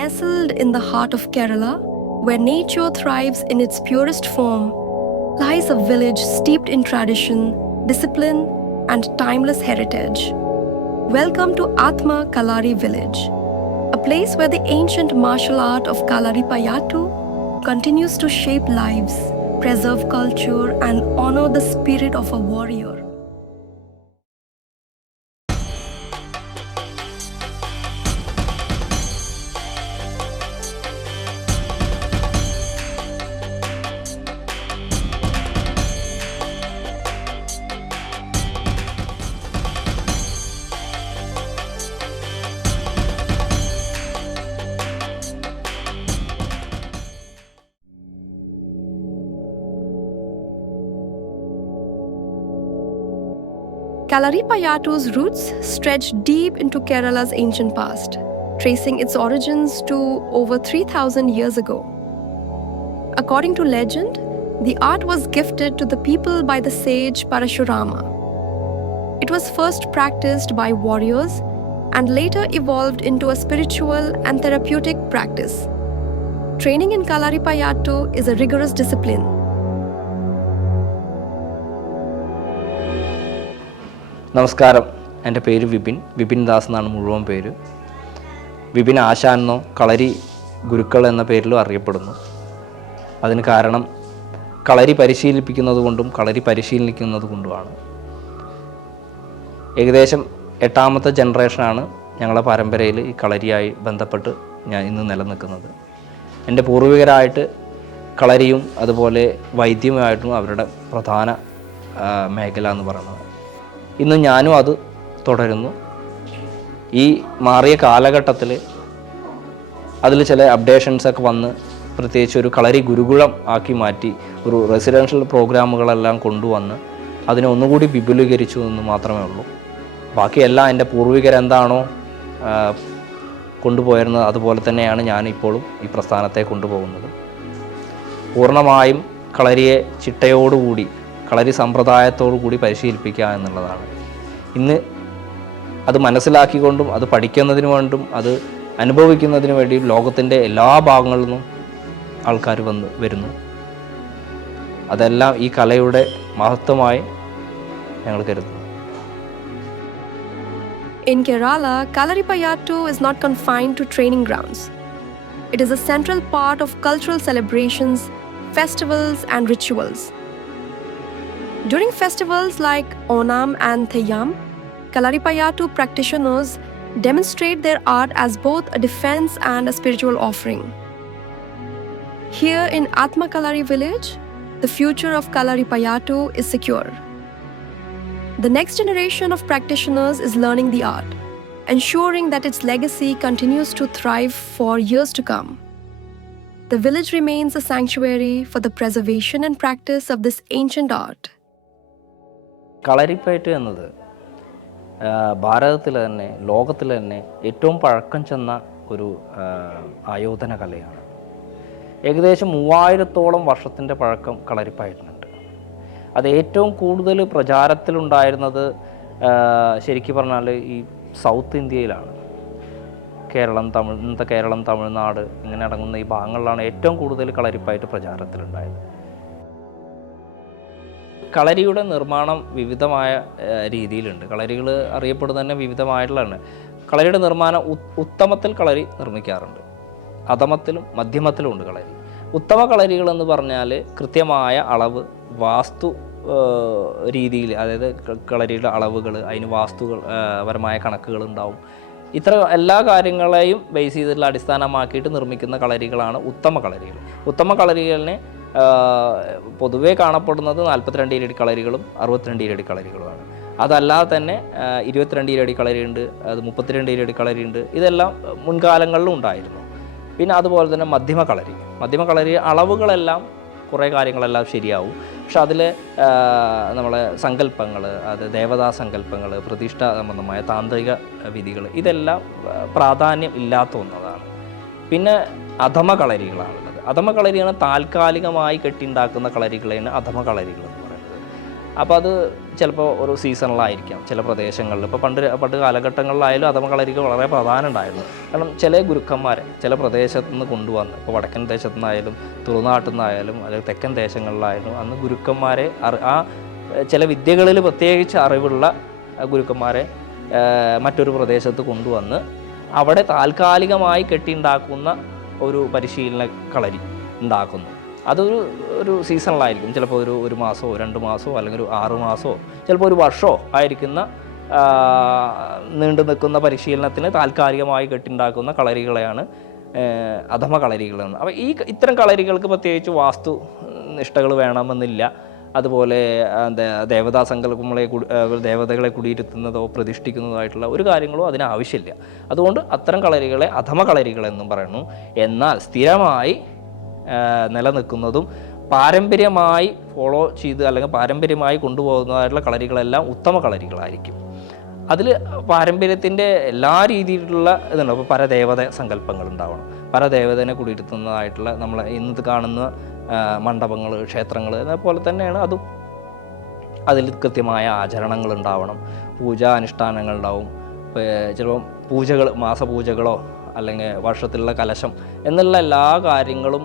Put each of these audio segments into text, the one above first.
Nestled in the heart of Kerala, where nature thrives in its purest form, lies a village steeped in tradition, discipline, and timeless heritage. Welcome to Atma Kalari village, a place where the ancient martial art of Kalaripayattu continues to shape lives, preserve culture, and honor the spirit of a warrior. Kalaripayattu's roots stretch deep into Kerala's ancient past, tracing its origins to over 3,000 years ago. According to legend, the art was gifted to the people by the sage Parashurama. It was first practiced by warriors and later evolved into a spiritual and therapeutic practice. Training in Kalaripayattu is a rigorous discipline. നമസ്കാരം, എൻ്റെ പേര് വിപിൻ ദാസ് എന്നാണ് മുഴുവൻ പേര്. വിപിൻ ആശാൻ എന്നോ കളരി ഗുരുക്കൾ എന്ന പേരിലും അറിയപ്പെടുന്നു. അതിന് കാരണം കളരി പരിശീലിപ്പിക്കുന്നത് കൊണ്ടും കളരി പരിശീലിക്കുന്നത് കൊണ്ടുമാണ്. ഏകദേശം 8ാമത്തെ ജനറേഷനാണ് ഞങ്ങളുടെ പരമ്പരയിൽ ഈ കളരിയായി ബന്ധപ്പെട്ട് ഞാൻ ഇന്ന് നിലനിൽക്കുന്നത്. എൻ്റെ പൂർവികരായിട്ട് കളരിയും അതുപോലെ വൈദ്യവുമായിട്ടും അവരുടെ പ്രധാന മേഖല എന്ന് പറയുന്നത്. ഇന്ന് ഞാനും അത് തുടരുന്നു. ഈ മാറിയ കാലഘട്ടത്തിൽ അതിൽ ചില അപ്ഡേഷൻസൊക്കെ വന്ന് പ്രത്യേകിച്ച് ഒരു കളരി ഗുരുകുലം ആക്കി മാറ്റി ഒരു റെസിഡൻഷ്യൽ പ്രോഗ്രാമുകളെല്ലാം കൊണ്ടുവന്ന് അതിനെ ഒന്നുകൂടി വിപുലീകരിച്ചു എന്ന് മാത്രമേ ഉള്ളൂ. ബാക്കിയെല്ലാം എൻ്റെ പൂർവികരെന്താണോ കൊണ്ടുപോയിരുന്നത് അതുപോലെ തന്നെയാണ് ഞാനിപ്പോഴും ഈ പ്രസ്ഥാനത്തെ കൊണ്ടുപോകുന്നത്. പൂർണ്ണമായും കളരിയെ ചിട്ടയോടുകൂടി കളരി സമ്പ്രദായത്തോടു കൂടി പരിശീലിപ്പിക്കുക എന്നുള്ളതാണ്. ഇന്ന് അത് മനസ്സിലാക്കിക്കൊണ്ടും അത് പഠിക്കുന്നതിന് വേണ്ടും അത് അനുഭവിക്കുന്നതിന് വേണ്ടി ലോകത്തിൻ്റെ എല്ലാ ഭാഗങ്ങളിൽ നിന്നും ആൾക്കാർ വരുന്നു. അതെല്ലാം ഈ കലയുടെ മഹത്വമായി ഞങ്ങൾ കരുതുന്നു. In Kerala, Kalaripayattu is not confined to training grounds. It is a central part of cultural celebrations, festivals, and rituals. During festivals like Onam and Theyyam, Kalaripayattu practitioners demonstrate their art as both a defense and a spiritual offering. Here in Atma Kalari village, the future of Kalaripayattu is secure. The next generation of practitioners is learning the art, ensuring that its legacy continues to thrive for years to come. The village remains a sanctuary for the preservation and practice of this ancient art. Kalaripayattu എന്നത് ഭാരതത്തിൽ തന്നെ ലോകത്തിൽ തന്നെ ഏറ്റവും പഴക്കം ചെന്ന ഒരു ആയോധന കലയാണ്. ഏകദേശം 3000-ഓളം വർഷത്തിൻ്റെ പഴക്കം കളരിപ്പയറ്റിനുണ്ട്. അത് ഏറ്റവും കൂടുതൽ പ്രചാരത്തിലുണ്ടായിരുന്നത് ശരിക്കും പറഞ്ഞാൽ ഈ സൗത്ത് ഇന്ത്യയിലാണ്. കേരളം, തമിഴ്നാട് ഇങ്ങനെ അടങ്ങുന്ന ഈ ഭാഗങ്ങളിലാണ് ഏറ്റവും കൂടുതൽ കളരിപ്പയറ്റ് പ്രചാരത്തിലുണ്ടായത്. കളരിയുടെ നിർമ്മാണം വിവിധമായ രീതിയിലുണ്ട്. കളരികൾ അറിയപ്പെടുന്നത് തന്നെ വിവിധമായിട്ടുള്ളതാണ്. കളരിയുടെ നിർമ്മാണം ഉത്തമത്തിൽ കളരി നിർമ്മിക്കാറുണ്ട്, അധമത്തിലും മധ്യമത്തിലും ഉണ്ട് കളരി. ഉത്തമ കളരികൾ എന്ന് പറഞ്ഞാൽ കൃത്യമായ അളവ്, വാസ്തു രീതിയിൽ, അതായത് കളരിയുടെ അളവുകൾ, അതിന് വാസ്തുപരമായ കണക്കുകൾ ഉണ്ടാവും. ഇത്ര എല്ലാ കാര്യങ്ങളെയും ബേസ് ചെയ്തിട്ടുള്ള അടിസ്ഥാനമാക്കിയിട്ട് നിർമ്മിക്കുന്ന കളരികളാണ് ഉത്തമ കളരികൾ. ഉത്തമ കളരികളിനെ പൊതുവേ കാണപ്പെടുന്നത് 42 ഇരടി കളരികളും 62 ഇരടി കളരികളുമാണ്. അതല്ലാതെ തന്നെ 22 ഇരടി കളരിയുണ്ട്, അത് 32 ഇരടി കളരിയുണ്ട്. ഇതെല്ലാം മുൻകാലങ്ങളിലും ഉണ്ടായിരുന്നു. പിന്നെ അതുപോലെ തന്നെ മധ്യമ കളരി അളവുകളെല്ലാം കുറേ കാര്യങ്ങളെല്ലാം ശരിയാവും. പക്ഷെ അതിൽ നമ്മളെ സങ്കല്പങ്ങൾ, അത് ദേവതാ സങ്കല്പങ്ങൾ, പ്രതിഷ്ഠ സംബന്ധമായ താന്ത്രിക വിധികൾ, ഇതെല്ലാം പ്രാധാന്യം ഇല്ലാത്ത ഒന്നതാണ്. പിന്നെ അധമ കളരികളാണുള്ളത്. അധമ കളരിയാണ് താൽക്കാലികമായി കെട്ടിയുണ്ടാക്കുന്ന കളരികളെയാണ് അധമ കളരികൾ എന്ന് പറയുന്നത്. അപ്പോൾ അത് ചിലപ്പോൾ ഒരു സീസണിലായിരിക്കാം ചില പ്രദേശങ്ങളിൽ. ഇപ്പോൾ പണ്ട് കാലഘട്ടങ്ങളിലായാലും അഥമ കളരിക്ക് വളരെ പ്രാധാന്യം ഉണ്ടായിരുന്നു. കാരണം ചില ഗുരുക്കന്മാരെ ചില പ്രദേശത്തു നിന്ന് കൊണ്ടുവന്ന്, ഇപ്പോൾ വടക്കൻ ദേശത്തു നിന്നായാലും തുളുനാട്ടിൽ നിന്നായാലും അല്ലെങ്കിൽ തെക്കൻ ദേശങ്ങളിലായാലും അന്ന് ഗുരുക്കന്മാരെ ആ ചില വിദ്യകളിൽ പ്രത്യേകിച്ച് അറിവുള്ള ഗുരുക്കന്മാരെ മറ്റൊരു പ്രദേശത്ത് കൊണ്ടുവന്ന് അവിടെ താൽക്കാലികമായി കെട്ടിയുണ്ടാക്കുന്ന ഒരു പരിശീലന കളരി ഉണ്ടാക്കുന്നു. ഒരു സീസണിലായിരിക്കും. ചിലപ്പോൾ ഒരു മാസമോ 2 മാസമോ അല്ലെങ്കിൽ 6 മാസമോ ചിലപ്പോൾ ഒരു വർഷമോ ആയിരിക്കുന്ന നീണ്ടു നിൽക്കുന്ന പരിശീലനത്തിന് താൽക്കാലികമായി കെട്ടിയുണ്ടാക്കുന്ന കളരികളെയാണ് അധമ കളരികളെന്ന്. അപ്പോൾ ഇത്തരം കളരികൾക്ക് പ്രത്യേകിച്ച് വാസ്തു നിഷ്ഠകൾ വേണമെന്നില്ല. അതുപോലെ ദേവതാ സങ്കല്പങ്ങളെ ദേവതകളെ കുടിയിരുത്തുന്നതോ പ്രതിഷ്ഠിക്കുന്നതോ ആയിട്ടുള്ള ഒരു കാര്യങ്ങളോ അതിന് ആവശ്യമില്ല. അതുകൊണ്ട് അത്തരം കളരികളെ അധമ കളരികളെന്നും പറയുന്നു. എന്നാൽ സ്ഥിരമായി നിലനിൽക്കുന്നതും പാരമ്പര്യമായി ഫോളോ ചെയ്ത് അല്ലെങ്കിൽ പാരമ്പര്യമായി കൊണ്ടുപോകുന്നതായിട്ടുള്ള കളരികളെല്ലാം ഉത്തമ കളരികളായിരിക്കും. അതിൽ പാരമ്പര്യത്തിൻ്റെ എല്ലാ രീതിയിലുള്ള ഇതുണ്ട്. അപ്പോൾ പരദേവത സങ്കല്പങ്ങൾ ഉണ്ടാവണം. പരദേവതനെ കുടിയിരുത്തുന്നതായിട്ടുള്ള നമ്മൾ ഇന്ന് കാണുന്ന മണ്ഡപങ്ങൾ, ക്ഷേത്രങ്ങൾ അതേപോലെ തന്നെയാണ് അതും. അതിൽ കൃത്യമായ ആചരണങ്ങൾ ഉണ്ടാവണം, പൂജാനുഷ്ഠാനങ്ങൾ ഉണ്ടാവും. ചിലപ്പം പൂജകൾ, മാസപൂജകളോ അല്ലെങ്കിൽ വർഷത്തിലുള്ള കലശം എന്നുള്ള എല്ലാ കാര്യങ്ങളും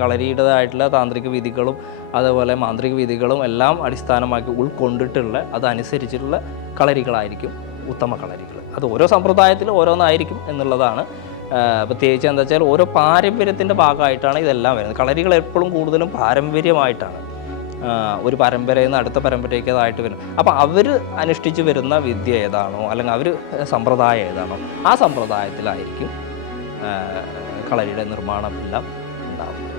കളരിയുടേതായിട്ടുള്ള താന്ത്രിക വിധികളും അതുപോലെ മാന്ത്രിക വിധികളും എല്ലാം അടിസ്ഥാനമാക്കി ഉൾക്കൊണ്ടിട്ടുള്ള അതനുസരിച്ചിട്ടുള്ള കളരികളായിരിക്കും ഉത്തമ കളരികൾ. അത് ഓരോ സമ്പ്രദായത്തിലും ഓരോന്നായിരിക്കും എന്നുള്ളതാണ്. പ്രത്യേകിച്ച് എന്താ വെച്ചാൽ ഓരോ പാരമ്പര്യത്തിൻ്റെ ഭാഗമായിട്ടാണ് ഇതെല്ലാം വരുന്നത്. കളരികൾ എപ്പോഴും കൂടുതലും പാരമ്പര്യമായിട്ടാണ്, ഒരു പരമ്പരയിൽ നിന്ന് അടുത്ത പരമ്പരയ്ക്കതായിട്ട് വരും. അപ്പോൾ അവർ അനുഷ്ഠിച്ച് വരുന്ന വിദ്യ ഏതാണോ അല്ലെങ്കിൽ അവർ സമ്പ്രദായം ഏതാണോ ആ സമ്പ്രദായത്തിലായിരിക്കും കളരിയുടെ നിർമ്മാണം എല്ലാം ഉണ്ടാകുന്നത്.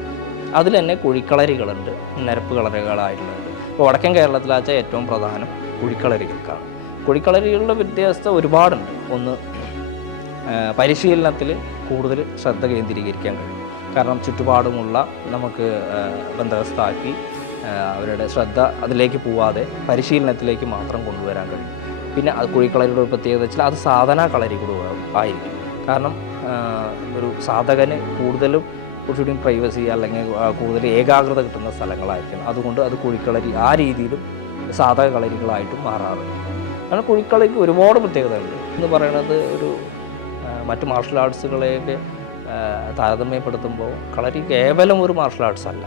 അതിൽ തന്നെ കുഴിക്കളരികളുണ്ട്, നിരപ്പ് കളരികളായിട്ടുള്ളത്. ഇപ്പോൾ വടക്കൻ കേരളത്തിലാച്ചാൽ ഏറ്റവും പ്രധാനം കുഴിക്കളരികൾക്കാണ്. കുഴിക്കളരികളുടെ വ്യത്യാസത ഒരുപാടുണ്ട്. ഒന്ന്, പരിശീലനത്തിൽ കൂടുതൽ ശ്രദ്ധ കേന്ദ്രീകരിക്കാൻ കഴിയും. കാരണം ചുറ്റുപാടുമുള്ള നമുക്ക് ബന്ധസ്ഥമാക്കി അവരുടെ ശ്രദ്ധ അതിലേക്ക് പോവാതെ പരിശീലനത്തിലേക്ക് മാത്രം കൊണ്ടുവരാൻ കഴിയും. പിന്നെ അത് കുഴിക്കളരിയുടെ ഒരു പ്രത്യേകത വെച്ചാൽ അത് സാധനാ കളരികളും ആയിരിക്കും. കാരണം ഒരു സാധകന് കൂടുതലും കുറച്ചുകൂടി പ്രൈവസി അല്ലെങ്കിൽ കൂടുതൽ ഏകാഗ്രത കിട്ടുന്ന സ്ഥലങ്ങളായിരിക്കണം. അതുകൊണ്ട് അത് കുഴിക്കളരി ആ രീതിയിലും സാധക കളരികളായിട്ടും മാറാറുണ്ട്. കാരണം കുഴിക്കളരിക്ക് ഒരുപാട് പ്രത്യേകതകളുണ്ട് എന്ന് പറയുന്നത്. മറ്റ് മാർഷൽ ആർട്സുകളെയൊക്കെ താരതമ്യപ്പെടുത്തുമ്പോൾ കളരി കേവലം ഒരു മാർഷൽ ആർട്സ് അല്ല,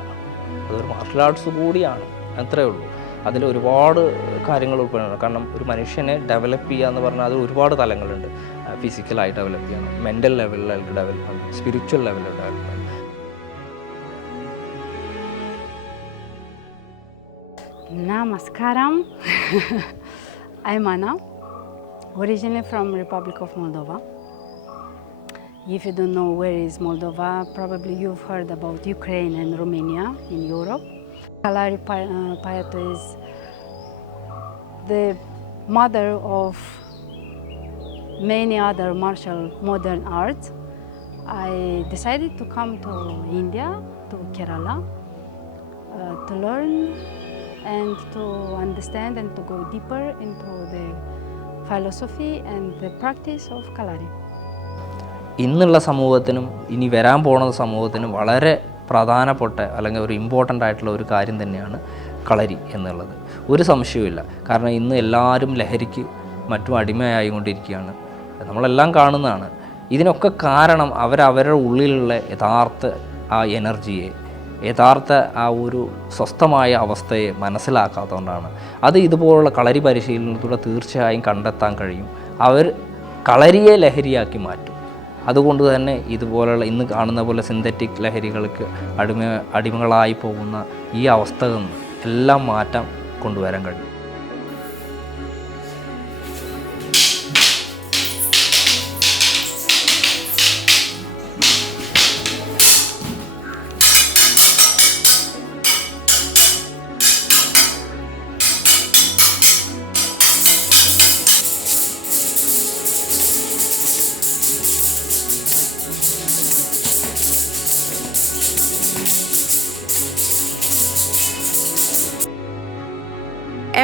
അതൊരു മാർഷൽ ആർട്സ് കൂടിയാണ്. അത്രയേ ഉള്ളൂ. അതിൽ ഒരുപാട് കാര്യങ്ങൾ ഉൾപ്പെടുന്നു. കാരണം ഒരു മനുഷ്യനെ ഡെവലപ്പ് ചെയ്യുക എന്ന് പറഞ്ഞാൽ അത് ഒരുപാട് തലങ്ങളുണ്ട്. ഫിസിക്കലായി ഡെവലപ്പ് ചെയ്യണം, മെൻ്റൽ ലെവലിൽ ഡെവലപ്മെൻറ്റ്, സ്പിരിച്വൽ ലെവലിൽ development. Namaskaram. I'm Anna, originally from Republic of Moldova. If you don't know where is Moldova, probably you've heard about Ukraine and Romania in Europe. Kalari Payatu is the mother of many other martial modern arts. I decided to come to India, to Kerala, to learn and to understand and to go deeper into the philosophy and the practice of Kalari. ഇന്നുള്ള സമൂഹത്തിനും ഇനി വരാൻ പോകുന്ന സമൂഹത്തിനും വളരെ പ്രധാനപ്പെട്ട അല്ലെങ്കിൽ ഒരു ഇമ്പോർട്ടൻ്റ് ആയിട്ടുള്ള ഒരു കാര്യം തന്നെയാണ് കളരി എന്നുള്ളത്. ഒരു സംശയവുമില്ല. കാരണം ഇന്ന് എല്ലാവരും ലഹരിക്ക് മറ്റും അടിമയായിക്കൊണ്ടിരിക്കുകയാണ്. നമ്മളെല്ലാം കാണുന്നതാണ്. ഇതിനൊക്കെ കാരണം അവരവരുടെ ഉള്ളിലുള്ള യഥാർത്ഥ ആ എനർജിയെ, യഥാർത്ഥ ആ ഒരു സ്വസ്ഥമായ അവസ്ഥയെ മനസ്സിലാക്കാത്തതുകൊണ്ടാണ്. അത് ഇതുപോലുള്ള കളരി പരിശീലനത്തിലൂടെ തീർച്ചയായും കണ്ടെത്താൻ കഴിയും. അവർ കളരിയെ ലഹരിയാക്കി മാറ്റും. അതുകൊണ്ട് തന്നെ ഇതുപോലുള്ള ഇന്ന് കാണുന്ന പോലെ സിന്തറ്റിക് ലഹരികൾക്ക് അടിമകളായി പോകുന്ന ഈ അവസ്ഥയിൽ നിന്ന് എല്ലാം മാറ്റം കൊണ്ടുവരാൻ കഴിയും.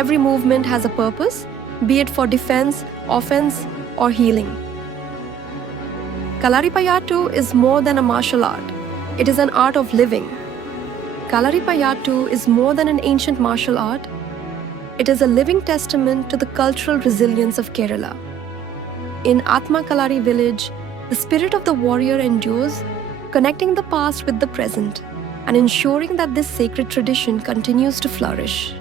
Every movement has a purpose, be it for defense, offense, or healing. Kalaripayattu is more than a martial art. It is an art of living. Kalaripayattu is more than an ancient martial art. It is a living testament to the cultural resilience of Kerala. In Atma Kalari village, the spirit of the warrior endures, connecting the past with the present and ensuring that this sacred tradition continues to flourish.